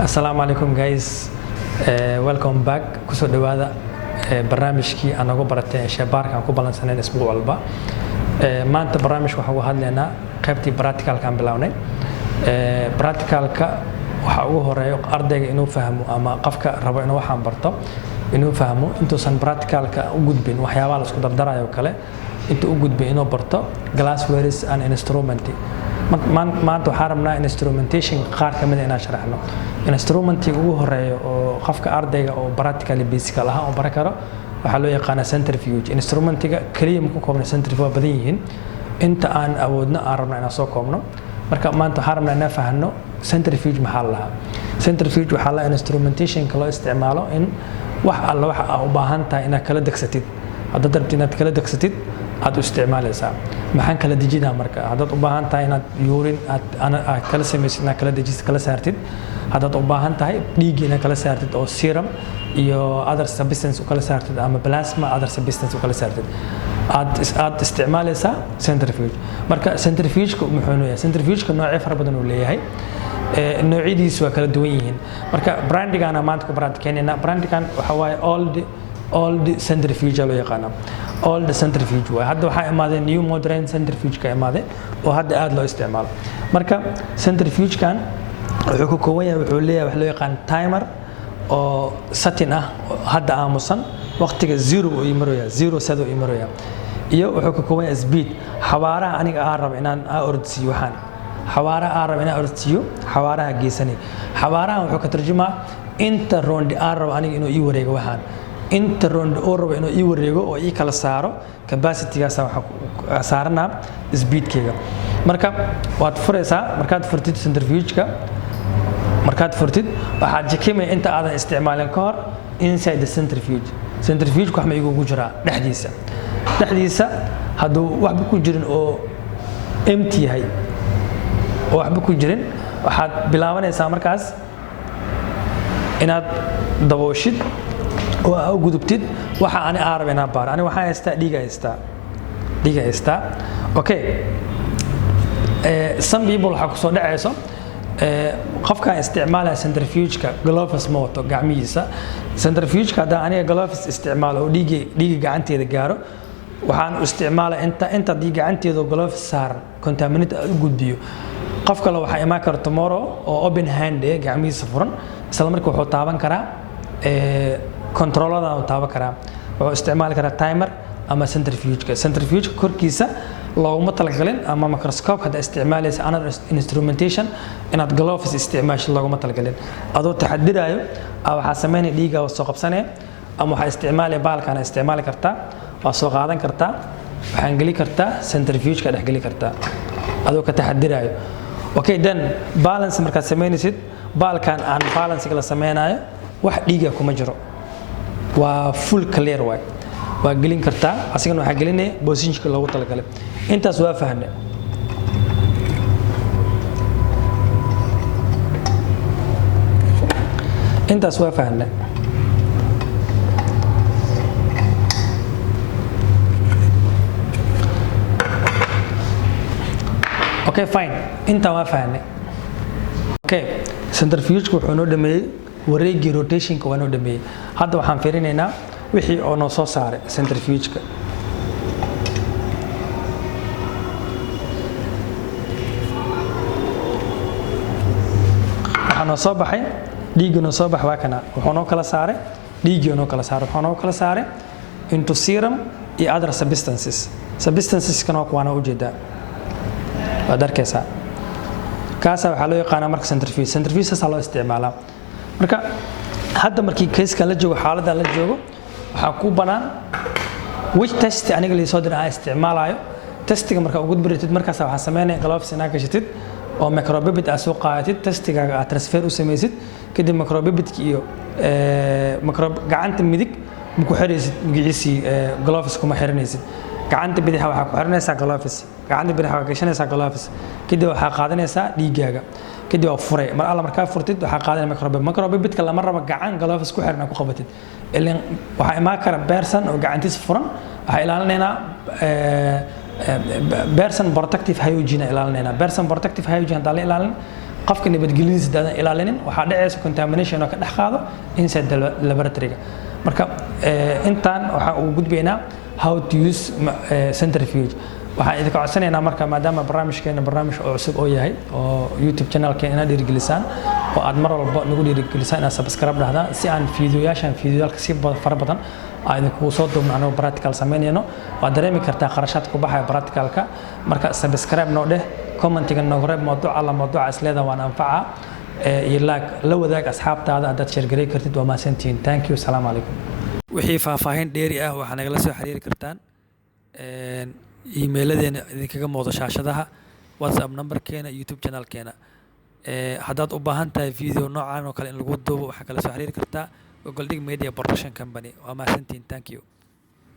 Assalamu alaikum guys. Welcome back. Kusoo dhawaada barnaamijkii aan ugu baratay shaybaarka aan ku balansanay isbuuc walba. Maanta barnaamijka waxaan uga hadlaynaa qaybtii practicalka aan bilownay. Practicalka waxa ugu horeeyo ardayga inuu fahmo ama qofka rabo inuu waxaan barto inuu fahmo intuusan practicalka u gudbin waxyaabaha la isku dardarayo kale intuu u gudbin inuu barto glasswares and instrument. maanta waxaan rabnaa instrumentation qaar ka mid ah inaan sharaxno. Instrumentiga ugu horeeyo oo qofka ardayga oo practically basic ah oo baran karo waxaa loo yaqaan centrifuge. Instrumentiga kaliya ma ku koobna centrifuge waa badan yihiin inta aan awoodna aan rabno inaan soo koobno. Marka maanta waxaan rabnaa inaan fahanno centrifuge maxaa la lahaa. Centrifuge waxaa la instrumentation-ka loo isticmaalo in wax alla wax aad u baahan tahay inaad kala degsatid. haddaad rabtid inaad kala degsatid aad u isticmaalaysaa. maxaan kala dejinaa marka haddaad u baahan tahay inaad urine aad kala samaysid inaad kala dejisid kala saartid. haddaad u baahan tahay dhiig inaad kala saartid oo serum iyo other substance u kala saartid ama plasma other substance u kala saartid aad isticmaalaysaa centrifuge. marka centrifuge-ku muxuu leeyahay? Centrifuge-ka noocyo fara badan uu leeyahay. noocyadiisu waa kala duwan yihiin. marka brandigan maanta ku brandkeynayna brandigan waxa waaye old centrifuge loo yaqaan. old centrifuge waa hadda waxa imaadeen new modern centrifuge ka imaadeen oo hadda aad loo isticmaalo. marka centrifuge-kan wuxuu ku kooban yahay wuxuu leeyahay wax loo yaqaan timer oo setting ah hadda aamusan waqtiga 0 uu imaraya 0 sado imaraya iyo wuxuu ku kooban yahay speed xawaaraha aniga aan rabo inaan ordsiyo waxaan xawaaraha aan rabo inaan ordsiyo xawaaraha geesani xawaaraha wuxuu ka tarjumaa inta round aan rabo aniga inuu ii wareego waxaan inta round oo rabo inuu ii wareego oo ii kala saaro capacity-gaas waxa saarana speed-keega. marka waad furaysaa markaad furtid centrifuge-ka markaad furtid waxaad jikimay inta aadan isticmaalin ka hor inside the centrifuge. Centrifuge wax ma igu jiraa dhexdiisa hadduu waxba ku jirin oo empty yahay oo waxba ku jirin waxaad bilaabanaysaa markaas inaad dabooshid oo aad u gudubtid waxa aan rabo inaan baaro. Aniga waxaan haystaa dhiiga haystaa. Okay. Some people waxa ku soo dhacayso qofka isticmaalaya centrifuge-ka gloves ma wato gacmihiisa. Centrifuge-ka haddii aniga gloves isticmaalo oo dhiiga gacanteeda gaaro waxaan u isticmaalaa inta dhiiga gacanteeda gloves saaran contaminate u gudbiyo. qof kale waxa imaan kara tomorrow oo open hand gacmihiisa furan isla markaa wuxuu taaban karaa controllada uu taaban karaa wuxuu isticmaali karaa timer ama centrifuge-ka. Centrifuge-ka korkiisa looguma talagalin ama microscope hadda isticmaalaysa another instrumentation inaad gloves isticmaasho looguma talagalin. adoo taxadirayo waxa sameynay dhiiga soo qabsanay ama waxa isticmaalay baalkana isticmaali kartaa waa soo qaadan kartaa waxaan gali kartaa centrifuge-ka dhex gali kartaa adoo ka taxadirayo. Okay, then balance markaad sameynaysid baalkan aan balance la sameynayo wax dhiiga kuma jiro waa full clear way waa gelin kartaa asigana waxa gelinay position-ka loogu talagalay. intaas waa fahanay. Okay, fine. inta waa fahanay. Okay, centrifuge-ku wuxuu noo dhameeyay wareegii rotation-ka waa noo dhameeyay. hadda waxaan fiirinaynaa wixii oo noo soo saaray centrifuge-ka. waxaa noo soo baxay dhiigga noo soo bax waa kana wuxuu noo kala saaray dhiiggii noo kala saaray wuxuu noo kala saaray into serum iyo other substances-kana waana u jeedaa waad arkaysaa. kaasa waxaa loo yaqaanaa marka centrifuge loo isticmaalaa. marka hadda markii case-ka la joogo xaaladda la joogo waxaa ku banaan which test aniga la soo diray aan isticmaalayo. testiga marka ugu gudbiratid markaas waxaa sameynay gloves inaad gashatid oo microbibit aad soo qaadatid testigaaga aad transfer u samaysid kadib microbibit-ki iyo gacanta midig ma ku xiraysid magaciisii gloves kuma xiranaysid. gacanta bidix waxa ku xiranaysaa gloves gacanta bidix waxa gashanaysaa gloves kadib waxa qaadanaysaa dhiigaaga kadib waa furay mar alla markaa furtid waxa qaadanaysaa microbibit-ka lama rabo gacan gloves ku xiran ku qabatid ileen waxa imaan kara person oo gacantiisa furan waxa ilaalinaynaa person protective hygiene ilaalinayna person protective hygiene hadii la ilaalin qofka nabadgelyadiisa daadan ilaalinin waxaa dhacaysa contamination oo ka dhex qaado inside the laboratory marka intaan waxa uu gudbaynaa how to use centrifuge waxaan idinka codsanaynaa marka maadaama barnaamijkeena barnaamij oo cusub oo yahay oo YouTube channelkeena inaad dhiirigelisaan oo aad mar walba nagu dhiirigelisaan inaad subscribe dhahdaan si aan fiidiyoyaalka si fara badan aan idinku soo duubno anoo practical sameynayno waad dareemi kartaa kharashaadka ku baxaya practicalka marka subscribe noo dheh commentiga noogu reeb mawduuca isleeda waan anfacaa iyo la wadaag asxaabtaada haddaad sheergaray kartid waa mahadsantihiin thank you salaamu calaykum wixii faahfaahin dheeri ah waxaa nagala soo xiriiri kartaan iimayladeena idinkaga muuqdo shaashadaha whatsapp numberkeena youtube channelkeena haddaad u baahan tahay video noocan oo kale in lagu duubo waxaa kala soo xiriiri kartaa Gogolding Media Production Company waa mahadsantihiin thank you